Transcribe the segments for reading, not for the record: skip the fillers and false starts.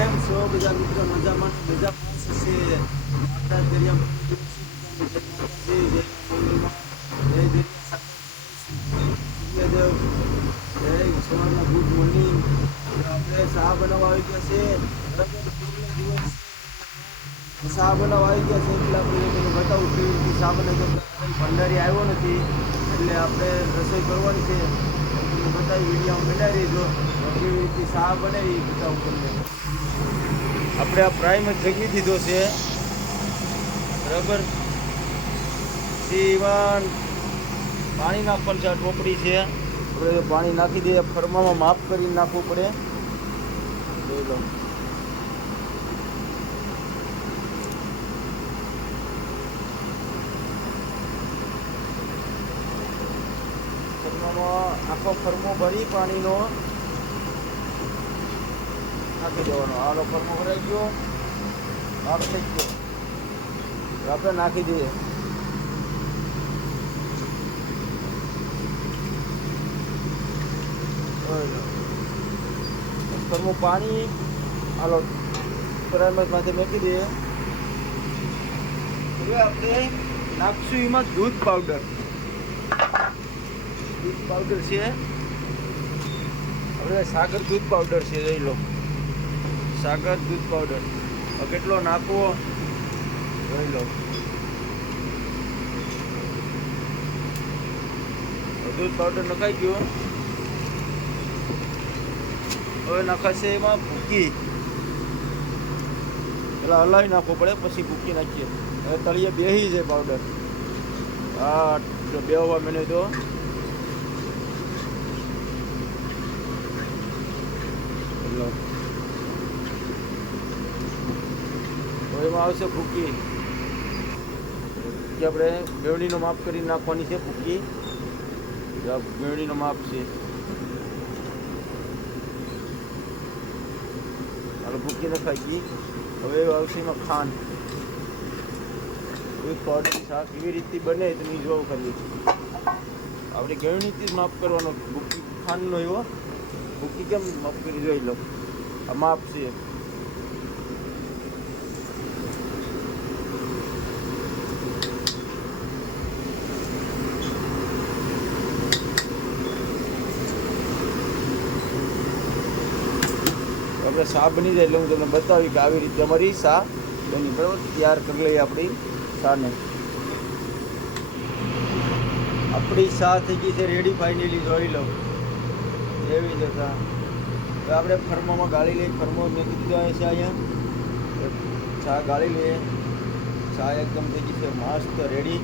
કેમ છો બધા મિત્રો? મજામાં મજા છે. આપણા દરિયા સવારના ગુડ મોર્નિંગ. આપણે શા બનાવવા આવી ગયા છે. શા બનાવવા આવી ગયા છે એટલે આપણે તમને બતાવું કેવી રીતે શા બનાવી. ભંડારી આવ્યો નથી એટલે આપણે રસોઈ કરવાની છે. તમને બતાવી વિડીયો બનાવી રહીજો કેવી રીતે શા બનાવી બતાવું તમને. આપણે આ પ્રાઇમ જ જગી દીધો છે બરાબર. સીવાન પાણી નાખવાનું છે. આ ટોપડી છે આપણે પાણી નાખી દઈએ. ફરમામાં માપ કરીને નાખવું પડે. જોઈ લો. ફરમામાં આખો ફરમો ભરી પાણીનો નાખી દેવાનો. આનો ફરમો ભરાઈ ગયો, માપ થઈ ગયો, આપણે નાખી દઈએ. ફરમું પાણી હાલો પ્રાઇમરમાંથી મૂકી દઈએ. હવે આપણે નાખશું એમાં દૂધ પાવડર. દૂધ પાવડર છે હવે સાગર દૂધ પાવડર છે. જોઈ લો, સાગર દૂધ પાવડર. કેટલો નાખવો જોઈ લો. દૂધ પાવડર નખાઈ ગયો. હવે નાખાશે એમાં ભૂકી. પેલા હલાવી નાખવો પડે પછી ભૂકી નાખીએ. હવે તળિયે બેસી જાય પાવડર. હા બેહવા મને તો એમાં આવશે ભૂકી. આપણે બેવડીનો માપ કરી નાખવાની છે. ભૂકી બેવડીનો માપ છે. ભૂકી નખાઈ ગઈ. હવે આવશે એમાં ખાંડ. દૂધ પાવડરની શાક એવી રીતે બને તમે જોવું ખાલી. આપણે ગળણીથી જ માપ કરવાનો. ભૂકી ખાંડનો એવો ભૂકી કેમ માપ કરી જોઈ લો. આ માપ છે. આપણે શા બની જાય એટલે હું તમને બતાવી કે આવી રીતે અમારી શા બની. બરાબર, તૈયાર કરી લઈએ આપણી શાને. આપણી શા થઈ ગઈ છે રેડી ફાઇનલી. જોઈ લો એવી જ હતા. હવે આપણે ફરમામાં ગાળી લઈએ. ફરમો મેકી દીધો છે અહીંયા. શા ગાળી લઈએ. શા એકદમ થઈ ગઈ છે મસ્ત રેડી.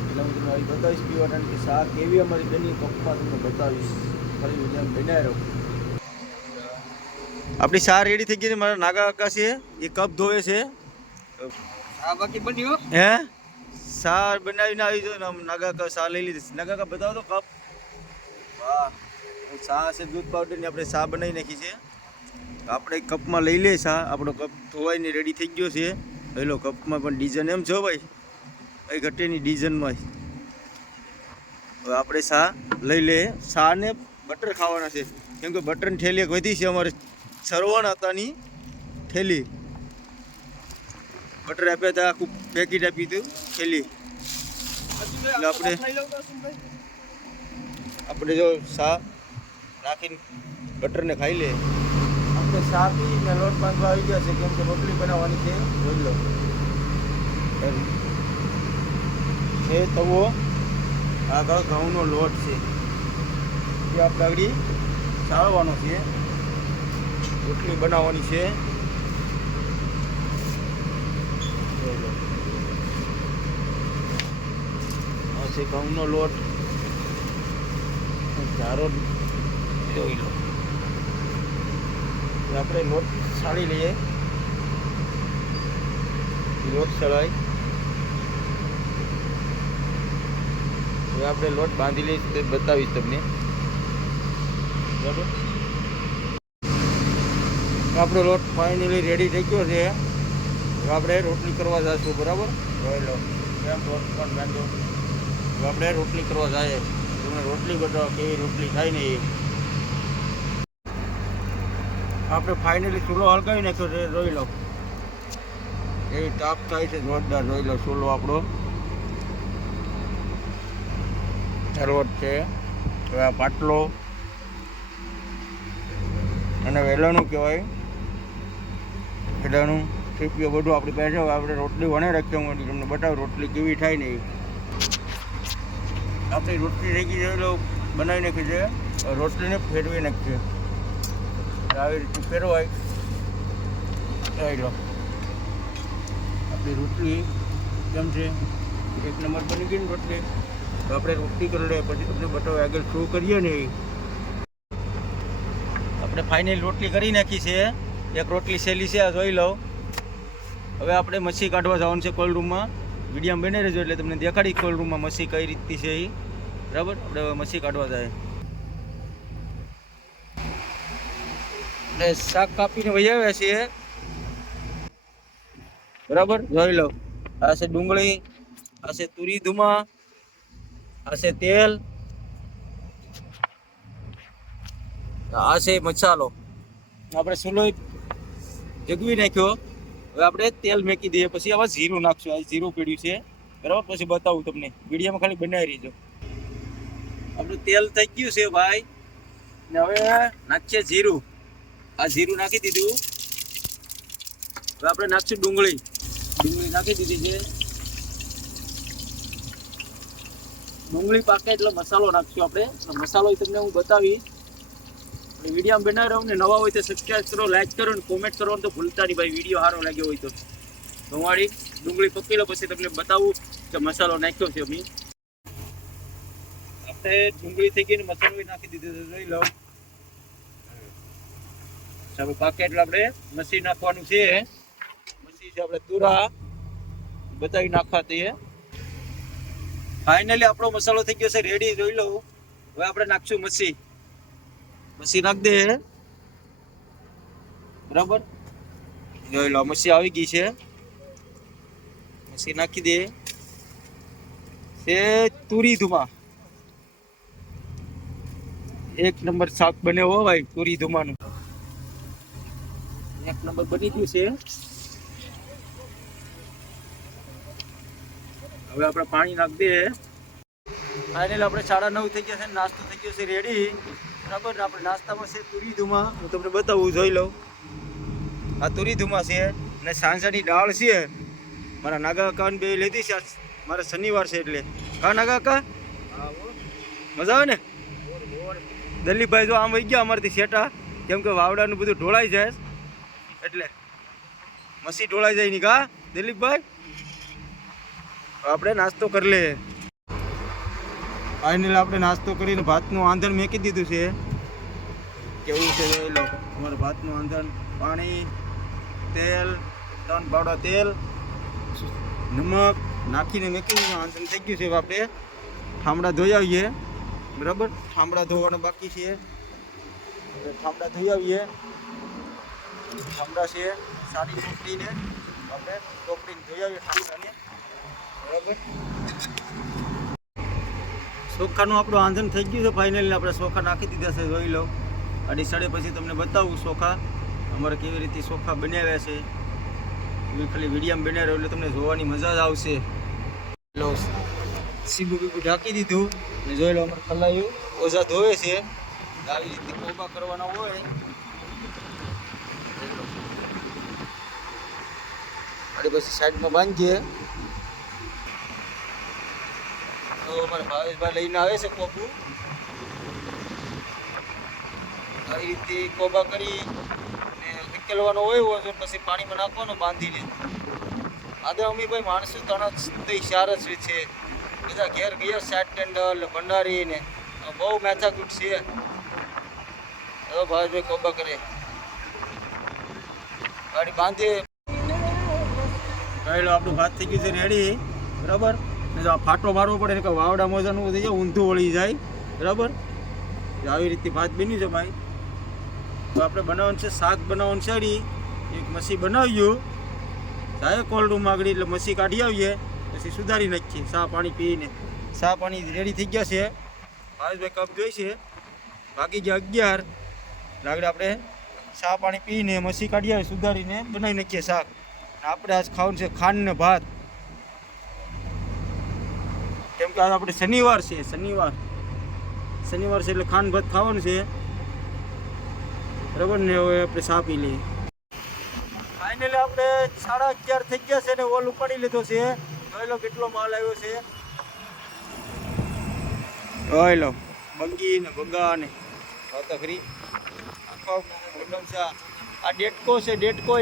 એટલે હું તમને બતાવીશ પીવાના કે શા કેવી અમારી બની કપમાં તમને બતાવીશ. ફરી વિડીયો બનાવી રહો. આપણી શા રેડી થઈ ગઈ છે. મારા નાગા કાકા છે એ કપ ધોવે છે. આ બાકી બન્યું હે શા બનાવીને આવી જો ને. નાગા કાકા શા લઈ લીધી. નાગા કાકા બતાવો તો કપ. વાહ, શા છે દૂધ પાવડરની. આપણે શા બનાવી નાખી છે. આપણે કપમાં લઈ લઈએ શા. આપણો કપ ધોવાઈને રેડી થઈ ગયો છે. પેલો કપમાં પણ ડિઝાઇન એમ છો ભાઈ કઈ ઘટેની ડિઝાઇનમાં. હવે આપણે શા લઈ લઈએ. શા ને બટર ખાવાના છે કેમ કે બટરની થેલી એક વધી છે અમારે. સરવણ હતાની થેલી બટર આપ્યા હતા. આખું પેકેટ આપ્યું હતું થેલી. એટલે આપણે જો શા નાખીને બટરને ખાઈ લે. આપણે શા પી ને લોટ બાંધવા આવી ગયા છે કેમ કે રોટલી બનાવવાની છે. જોઈ લો એ તવો. આગળ ઘઉંનો લોટ છે એ આપણે આગળ ચાળવાનો છે. રોટલી બનાવવાની છે. આ છે ઘઉંનો લોટ. ચારો જોઈ લો. આપણે લોટ છાળી લઈએ. લોટ છળાય હવે આપણે લોટ બાંધી લઈએ તે બતાવીશ તમને. બરાબર, આપણો લોટ ફાઇનલી રેડી થઈ ગયો છે. હવે આપણે રોટલી કરવા જઈશું. બરાબર, જોઈ લો કેમ લોટ પણ બાંધો. હવે આપણે રોટલી કરવા જઈએ. તમે રોટલી બતાવો કેવી રોટલી થાય ને એ. આપણે ફાઇનલી ચૂલો હળગાવી નાખ્યો છે, જોઈ લો એ તાપ થાય છે જોરદાર. જોઈ લો ચૂલો આપણો રોડ છે. હવે આ પાટલો અને વેલાનું કહેવાય, વેલાનું સીપીઓ બધું આપણી પાસે. હવે આપણે રોટલી વણે રાખી, હું તમને બતાવું રોટલી કેવી થાય ને એ. આપણી રોટલી થઈ ગઈ છે, બનાવી નાખી છે. રોટલીને ફેરવી નાખીએ, આવી રીતે ફેરવાય. જોઈ લો આપણી રોટલી કેમ છે, એક નંબર બની ગઈ ને રોટલી. તો આપણે રોટલી કરી લઈએ, પછી તમને બતાવો આગળ શું કરીએ ને એ. આપણે ફાઇનલ રોટલી કરી નાખી છે. એક રોટલી સહેલી છે, આ જોઈ લો. હવે આપણે મચ્છી કાઢવા જવાનું છે કોલ્ડ રૂમમાં. વિડીયો બની રહેજો એટલે તમને દેખાડી કોલ્ડ રૂમમાં મચ્છી કઈ રીતની છે એ. બરાબર, આપણે હવે મચ્છી કાઢવા જાય. આપણે શાક કાપીને વહી આવ્યા છીએ. બરાબર, જોઈ લો. આ છે ડુંગળી, આ છે તુરી ધુમા, આ છે તેલ, આ છે મસાલો. આપણે ચૂલો જગવી નાખ્યો. હવે આપણે તેલ મેકી દઈએ, પછી આમાં જીરું નાખશું. આ જીરું પીડ્યું છે, બરાબર, પછી બતાવું તમને. વિડીયોમાં ખાલી બનાવી રહીજો. આપણું તેલ થઈ ગયું છે ભાઈ, ને હવે નાખીએ જીરું. આ જીરું નાખી દીધું. હવે આપણે નાખશું ડુંગળી. ડુંગળી નાખી દીધી છે. ડુંગળી પાકે એટલે મસાલો નાખશું આપણે. મસાલો તમને હું બતાવી. વિડીયો બનાવી રહ્યો ને, નવા હોય તો સબસ્ક્રાઈબ કરો, લાઈક કરો અને કોમેન્ટ કરવાનું તો ભૂલતા નહીં ભાઈ. વિડીયો સારો લાગ્યો હોય તો. તમારી ડુંગળી પકી લો, પછી તમને બતાવું કે મસાલો નાખ્યો છે અમે. આપણે ડુંગળી થઈ ગઈ ને મસાલો નાખી દીધો, જોઈ લો. હવે પાકે એટલે આપણે મસી નાખવાનું છે. મસી છે આપણે તુરા બતાવી નાખવા દઈએ. ફાઇનલી આપણો મસાલો થઈ ગયો છે રેડી, જોઈ લો. હવે આપણે નાખશું મસી. મસી નાખ દે, બરાબર. જોઈ લો મસી આવી ગઈ છે. મસી નાખી દે. છે તુરી ધુમા. એક નંબર શાક બને હો ભાઈ, તુરી ધુમાનું એક નંબર બની ગયું છે. હવે આપણે પાણી નાખ દે. ફાઇનલ આપણે 9:30 થઈ ગયા છે, નાસ્તો થઈ ગયો છે રેડી, બરાબર. આપણે નાસ્તામાં છે તુરી ધુમા, હું તમને બતાવું, જોઈ લઉં. આ તુરી ધુમા છે અને સાંજની દાળ છે. મારા નાગા કાકાને બે લીધી છે. મારે શનિવાર છે એટલે. કા નાગા કાકા મજા આવે ને. દલીપભાઈ જો આમ વહી ગયા અમારથી સેટા, કેમ કે વાવડાનું બધું ઢોળાઈ જાય એટલે. મસી ઢોળાઈ જાય નહીં કા દિલીપભાઈ. આપણે નાસ્તો કરી લઈએ. ફાઇનલ આપણે નાસ્તો કરીને ભાતનું આંધણ મેકી દીધું છે. કેવું છે જોઈ લો. અમારે ભાતનું આંધણ, પાણી, તેલ, 3 પાવડા તેલ, નમક નાખીને મેકી દીધું. આંધણ થઈ ગયું છે. આપણે ઠામડા ધોઈ આવીએ, બરાબર. ઠામડા ધોવાના બાકી છે. ઠામડા ધોઈ આવીએ. ઠામડા છે સારી ચોપડીને આપણે ચોપડીને ધોઈ આવીએ ઠામડાને, બરાબર. ચોખાનું આપણું આંધણ થઈ ગયું છે ફાઇનલી. આપણે ચોખા નાખી દીધા છે, જોઈ લો. આડી સડે પછી તમને બતાવું ચોખા અમારે કેવી રીતે ચોખા બનાવ્યા છે. એવી ખાલી વિડીયામાં બનાવ્યો એટલે તમને જોવાની મજા જ આવશે. લો સીબું બીબું ઢાંકી દીધું અને જોઈ લો અમારે ખલાયું ઓઝા ધોવે છે. આવી રીતે કોબા કરવાના હોય. અને પછી સાઈડમાં બાંધીએ. તો અમારા ભાવેશભાઈ લઈને આવે છે કોબું. આવી રીતે કોબા કરી અને ઉકેલવાનો હોય તો પછી પાણીમાં નાખવાનો બાંધીને. આજે અમે ભાઈ માણસો 3-4 જ છે. બધા ઘેર ગયા સાટ ટેન્ડલ ભંડારી ને બહુ મેથાકૂટ છે. હવે ભાવેશભાઈ કોબા કરે, ગાડી બાંધીએ. પહેલો આપણું ભાત થઈ ગયું છે રેડી, બરાબર. ને જો આ ફાટો મારવો પડે ને કે વાવડા મોજાનું થઈ જાય, ઊંધું વળી જાય, બરાબર. આવી રીતે ભાત બન્યું છે ભાઈ. તો આપણે બનાવવાનું છે શાક, બનાવવાનું છે. એક મસી બનાવ્યું જાય કોલ્ડ રૂમ આગળ, એટલે મસી કાઢી આવીએ પછી સુધારી નાખીએ. ચા પાણી પીને ચા પાણી રેડી થઈ ગયા છે. ભાવેશભાઈ કપ જોઈ છે. બાકી ગયા 11 આગળ આપણે ચા પાણી પીને મસી કાઢી આવે સુધારીને બનાવી નાખીએ શાક. આપણે આજ ખાવાનું છે ખાંડ ને ભાત, કેમ કે આજ આપણે શનિવાર છે. શનિવાર છે એટલે ખાંડ ભાત ખાવાનું છે, બરાબર ને. હવે આપણે ચા પી લઈએ. ફાઇનલી આપણે 11:30 થઈ ગયા છે ને ઓલ ઉપાડી લીધો છે. જોઈ લો કેટલો માલ આવ્યો છે. જોઈ લો બંગી ને બગા ને તો ખરી આખો ગોડમ છે. આ ડેટકો છે, ડેટકો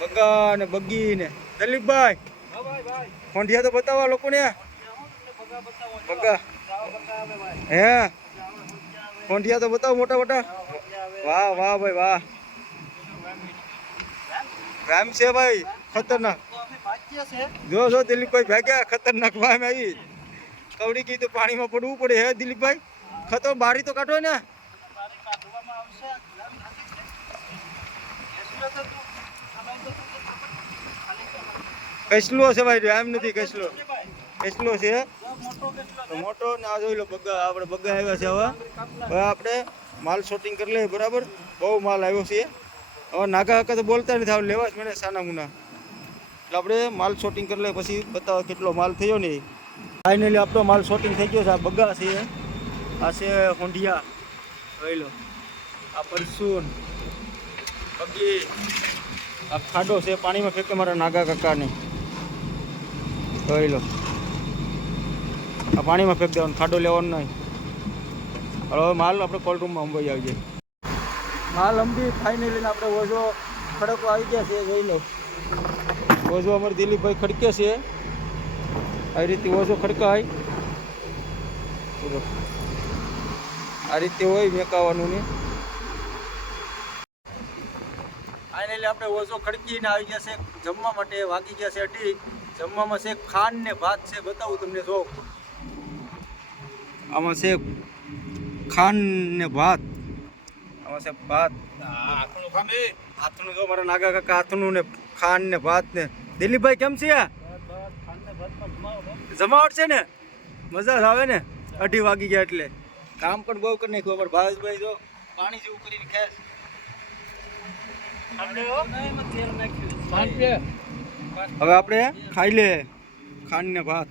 બગા ને બગી ને. દલીપભાઈ ખોંડિયા તો બતાવવા લોકોને. બગા હે ખોંડિયા તો બતાવો મોટા મોટા. વાહ વાહ ભાઈ વાહ. વામ છે ભાઈ ખતરનાક. જો દિલીપભાઈ ભાગ્યા ખતરનાક વામ આવી. કવડી કીધું પાણીમાં પડવું પડે હે દિલીપભાઈ. ખતો બારી તો કાઢો ને. કસલો છે ભાઈ, એમ નથી કસલો છે તો મોટો. ને આ જોઈ લો બગા. આપણે બગા આવ્યા છે. હવે આપણે માલ શોટિંગ કરી લઈએ, બરાબર. બહુ માલ આવ્યો છે. હવે નાગા હકા તો બોલતા નથી, હવે લેવા જ મને સાના મુના. એટલે આપણે માલ શોટિંગ કરી લઈએ, પછી બતાવો કેટલો માલ થયો ને. ફાઇનલી આપણો માલ શોટિંગ થઈ ગયો છે. આ બગા છે, આ છે હોંડિયા, જોઈ લો. આ પરસૂન બગી. આ ખાડો છે, પાણીમાં ફેંકે મારા નાગા કાકાને. જોઈ લો આ પાણીમાં ફેંક દેવાનું, ખાડો લેવાનો નહીં. હવે માલ આપણે કોલ્ડ રૂમમાં અંબાઈ આવી જાય. માલ અંબી ફાઇનલી આપણે ઓઝો ખડકો આવી ગયા છે. જોઈ લો ઓઝો અમારે દિલીપભાઈ ખડકે છે. આવી રીતે ઓઝો ખડકાય, આ રીતે હોય મેકાવાનું ને. ફાઇનલી આપણે ઓઝો ખડકીને આવી ગયા છે જમવા માટે. વાગી ગયા છે 2:30. જમવામાં છે ખાંડ ને ભાત છે. બતાવું તમને. જો આમાં છે ખાંડ ને ભાત. આમાં છે ભાત. હાથનું જો મારા નાગા કાકા હાથનું ને ખાંડ ને ભાત ને. દિલીપભાઈ કેમ છે? જમાવટ છે ને, મજા આવે ને. 2:30 વાગી ગયા એટલે કામ પણ બહુ કરી નાખ્યું. અમારે ભાવેશભાઈ જો પાણી જેવું કરીને ખેસ. હવે આપણે ખાઈ લે ખાંડ ને ભાત.